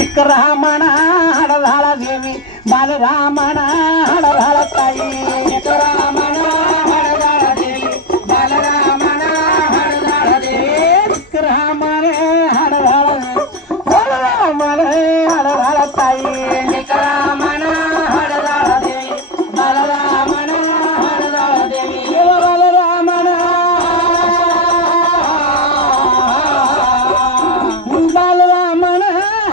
ಚಿಕ್ಕರಾಮನ ಹಡದಾಳ ದೇವಿ ಬಾಲರಾಮನ ಹಡದಾಳ ತಾಯಿ ಚಿಕ್ಕರಾಮನ ಹಡದಾಳ ದೇವಿ ಬಾಲರಾಮನ ಹಡದಾಳ ದೇವಿ ಚಿಕ್ಕರಾಮನ ಹಡದಾಳ ಬಾಲರಾಮನ ಹಡದಾಳ ತಾಯಿ ಚಿಕ್ಕರಾಮನ ಹಡದಾಳ ದೇವಿ ಬಾಲರಾಮನ ಹಡದಾಳ ದೇವಿ ಬಾಲರಾಮನ ಬಾಲರಾಮನ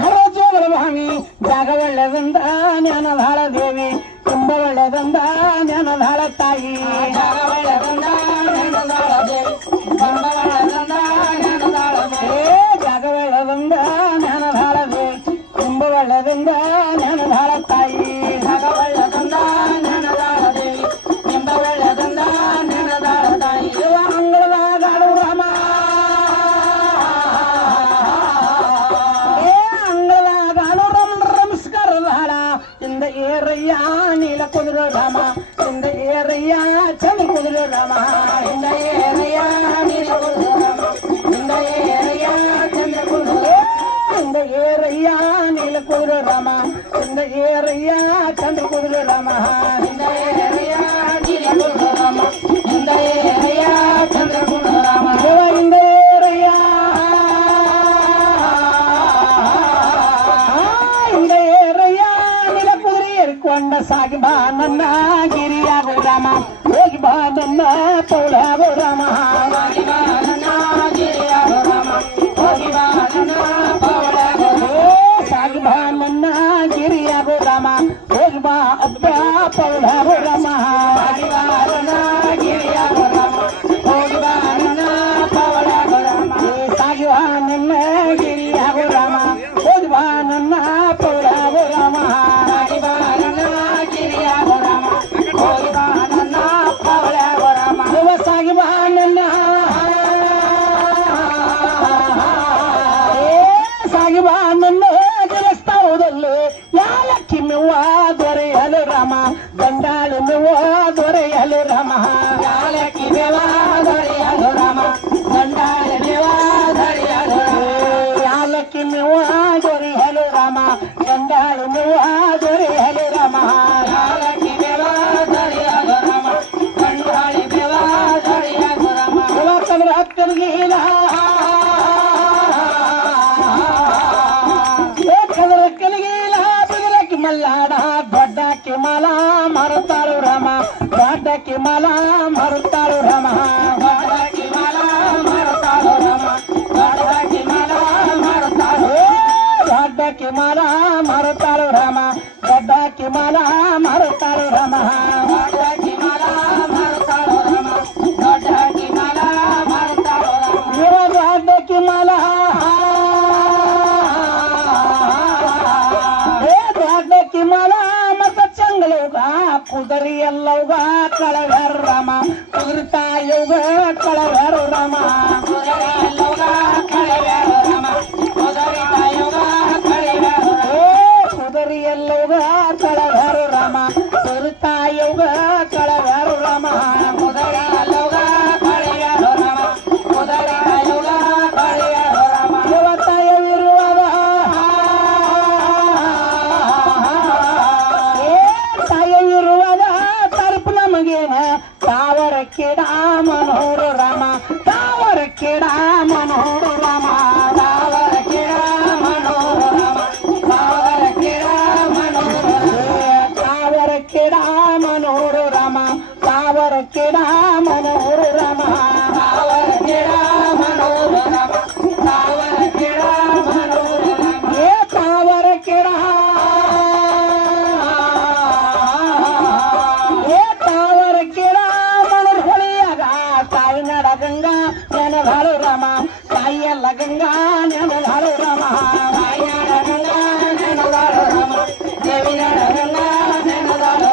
ಹರಜೋಗಳ ಭಾವಿ ಜಾಗ ಒಳ್ಳೆದಂದ ಜ್ಞಾನದಾಳ ದೇವಿ ತುಂಬ ಒಳ್ಳೆದಂದ ಜ್ಞಾನದಾಳ ತಾಯಿ ಜಾಗ ಒಳ್ಳೆದಂದ ಜ್ಞಾನದಾಳ ದೇವಿ ತುಂಬ ಒಳ್ಳೆದಂದ ಜ್ಞಾನದಾಳ ದೇವಿ ಜಾಗ ಒಳ್ಳೆದಂದ ಜ್ಞಾನದಾಳ ದೇವಿ ತುಂಬ ಒಳ್ಳೆದಂದ ಜ್ಞಾನದಾಳ ತಾಯಿ ಜಾಗ ಒಳ್ಳೆದಂದ ಜ್ಞಾನದಾಳ ದೇವಿ ತುಂಬ ಒಳ್ಳೆದಂದ ಜ್ಞಾನದಾಳ ತಾಯಿ ಅಂಗಳದಾಗಾಡು ರಾಮ இந்த ஏறையா நீல குதிரை ராமா இந்த ஏறையா சனி குதிரை ராமா இந்த ஏறையா நீல குதிரை ராமா இந்த ஏறையா சந்திர குதிரை இந்த ஏறையா நீல குதிரை ராமா இந்த ஏறையா சந்திர குதிரை ராமா இந்த ஏறையா நீல குதிரை ராமா இந்த ஏறையா சந்திர குதிரை ராமா இந்த ஏறையா இந்த ஏறையா ಕೊಂಡ ಸಾಗಿ ಬಾ ನನ್ನ ಗಿರಿಯಾಗು ರಾಮ ಹೋಗಿ ಬಾ ನನ್ನ ಪೌಳಾಗು ರಾಮ ಹೋಗಿ ಬಾ ನನ್ನ ಗಿರಿಯಾಗು ರಾಮ ಹೋಗಿ ಬಾ ನನ್ನ ಪೌಳಾಗು ಸಾಗಿ ಬಾ ನನ್ನ ಗಿರಿಯಾಗು ರಾಮ ಹೋಗಿ ಬಾ ಅಬ್ಬ ಪೌಳಾಗು ರಾಮ ಹೋಗಿ ಬಾ ನನ್ನ ಗಿರಿಯಾಗು ರಾಮ ಹೋಗಿ ಬಾ ನನ್ನ ಪೌಳಾಗು ರಾಮ ಸಾಗಿ ಬಾ ನನ್ನ ಗಿರಿಯಾಗು ರಾಮ ಹೋಗಿ ಬಾ ನನ್ನ ಪೌಳಾಗು ರಾಮ ಸಾಗಿ ಬಾ ನನ್ನ ಸಾಗಿ ಬಾ ನನ್ನ ದೇವಸ್ಥಾನದಲ್ಲಿ ಯಾಲಕ್ಕಿ ಮೆವ್ವ ದೊರೆಯಲು ರಾಮ ಗಂಡಾಳು ಮೆವ್ವ ದೊರೆಯಲು ರಾಮ ಯಾಲಕ್ಕಿ ಮೆವ್ವ ದೊರೆಯಲು ರಾಮ ಗಂಡಾಳು ಮೆವ್ವ ದೊರೆಯಲು ಯಾಲಕ್ಕಿ ಮೆವ್ವ ದೊರೆಯಲು ರಾಮ ಗಂಡಾಳು ಮೆವ್ವ ದೊರೆಯಲು ರಾಮ ಯಾಲಕ್ಕಿ ಮೆವ್ವ ದೊರೆಯಲು ರಾಮ ಗಂಡಾಳು ಮೆವ್ವ ದೊರೆಯಲು ರಾಮ ಕದ್ರ ಹತ್ತಿರಗಿಲ್ಲ ಕದ್ರ ಕಲಿಗಿಲ್ಲ ಬಿಗರಕ್ಕೆ ಮಲ್ಲಾಡ ದೊಡ್ಡಕ್ಕೆ ಮಲ ಮರುತ್ತಾಳು ರಾಮ ದೊಡ್ಡಕ್ಕೆ ಮಲ ಮರುತ್ತಾಳು ರಾಮ ದೊಡ್ಡಕ್ಕೆ ಮಲ ಮರುತ್ತಾಳು ರಾಮ ದೊಡ್ಡಕ್ಕೆ ಮಲ ಮರುತ್ತಾಳು ದೊಡ್ಡಕ್ಕೆ ಮಲ ಮರುತ್ತಾಳು ರಾಮ ದೊಡ್ಡಕ್ಕೆ ಮಲ ಮರುತ್ತಾಳು ರಾಮ ದೊಡ್ಡಕ್ಕೆ ಮಲ ಮರುತ್ತಾಳು ರಾಮ ದೊಡ್ಡಕ್ಕೆ ಮಲ ಮರುತ್ತಾಳು ರಾಮ ದೊಡ್ಡಕ್ಕೆ ಮಲ ದೊಡ್ಡಕ್ಕೆ ಮಲ ಮತ ಚಂಗಳವ್ಗ ಕುದರಿ ಎಲ್ಲವ್ಗ ಕಳವ್ಯಾರ ರಾಮ ಕುದುರೆ ತಾಯವ್ಗ ಕಳವ್ಯಾರ ರಾಮ ಕುದುರೆ ಎಲ್ಲವ್ಗ ಕಳವ್ಯಾರ ರಾಮ ಕುದುರೆ ತಾಯವ್ಗ ಕಳವ್ಯಾರ ಕುದುರೆ ಎಲ್ಲವ್ಗ ಕಳವ್ಯಾರ ರಾಮ ಕುದುರೆ ತಾಯವ್ಗ ಕಳವ್ಯಾರ ರಾಮ ಕುದುರೆ ಎಲ್ಲವ್ಗ ಕಳವ್ಯಾರ ರಾಮ ಕುದುರೆ ತಾಯವ್ಗ ಕಳವ್ಯಾರ ರಾಮ ದೇವತಾಯವಿರುವಾಗ ತಾಯವಿರುವಾಗ ತರ್ಪ ನಮಗೇನ ತಾವರ ಕಿಡ ಮನೋರ ರಾಮ ತಾವರ ಕಿಡ ಮನೋರ ರಾಮ ತಾವರ ಕಿಡ ಮನೋರ ರಾಮ ತಾವರ ಕಿಡ ಮನೋರ ತಾವರ ಕಿಡ ಮನೋರ ರಾಮ ತಾವರ ಕಿಡ ಮನೋರ ರಾಮ ತಾವರ ಕಿಡ ಮನೋರ ರಾಮ ತಾವರ ಕಿಡ ಮನೋರ ರಾಮ ತಾವರ ಕಿಡ ತಾವರ ಕಿಡ ಮನೋರ ಹೊಳೆಯಾಗ ತಾಯಿ ನಡ ಗಂಗಾ ನೆನದಾಳು ರಾಮ ತಾಯಿಯಲ್ಲ ಗಂಗಾ ನೆನದಾಳು ರಾಮ ತಾಯಿ ನಡ ಗಂಗಾ ನೆನದಾಳು ರಾಮ ದೇವಿ ನಡ ಗಂಗಾ ನೆನದಾಳು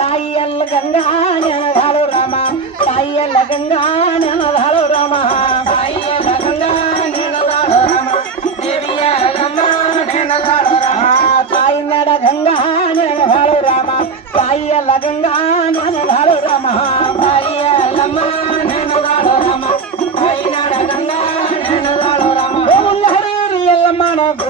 ತಾಯಿಯಲ್ಲ ಗಂಗಾ ನೆನದಾಳು ರಾಮ ತಾಯಿಯಲ್ಲ ಗಂಗಾ ನೆನದಾಳು ರಾಮ ತಾಯಿಯಲ್ಲ ಗಂಗಾ ನೆನದಾಳು ರಾಮ ದೇವಿಯ ಗಂಗಾ ನೆನದಾಳು ರಾಮ ತಾಯಿ ನಡ ಗಂಗಾ ನೆನದಾಳು ರಾಮ ತಾಯಿಯಲ್ಲ ಗಂಗಾ ನೆನದಾಳು ರಾಮ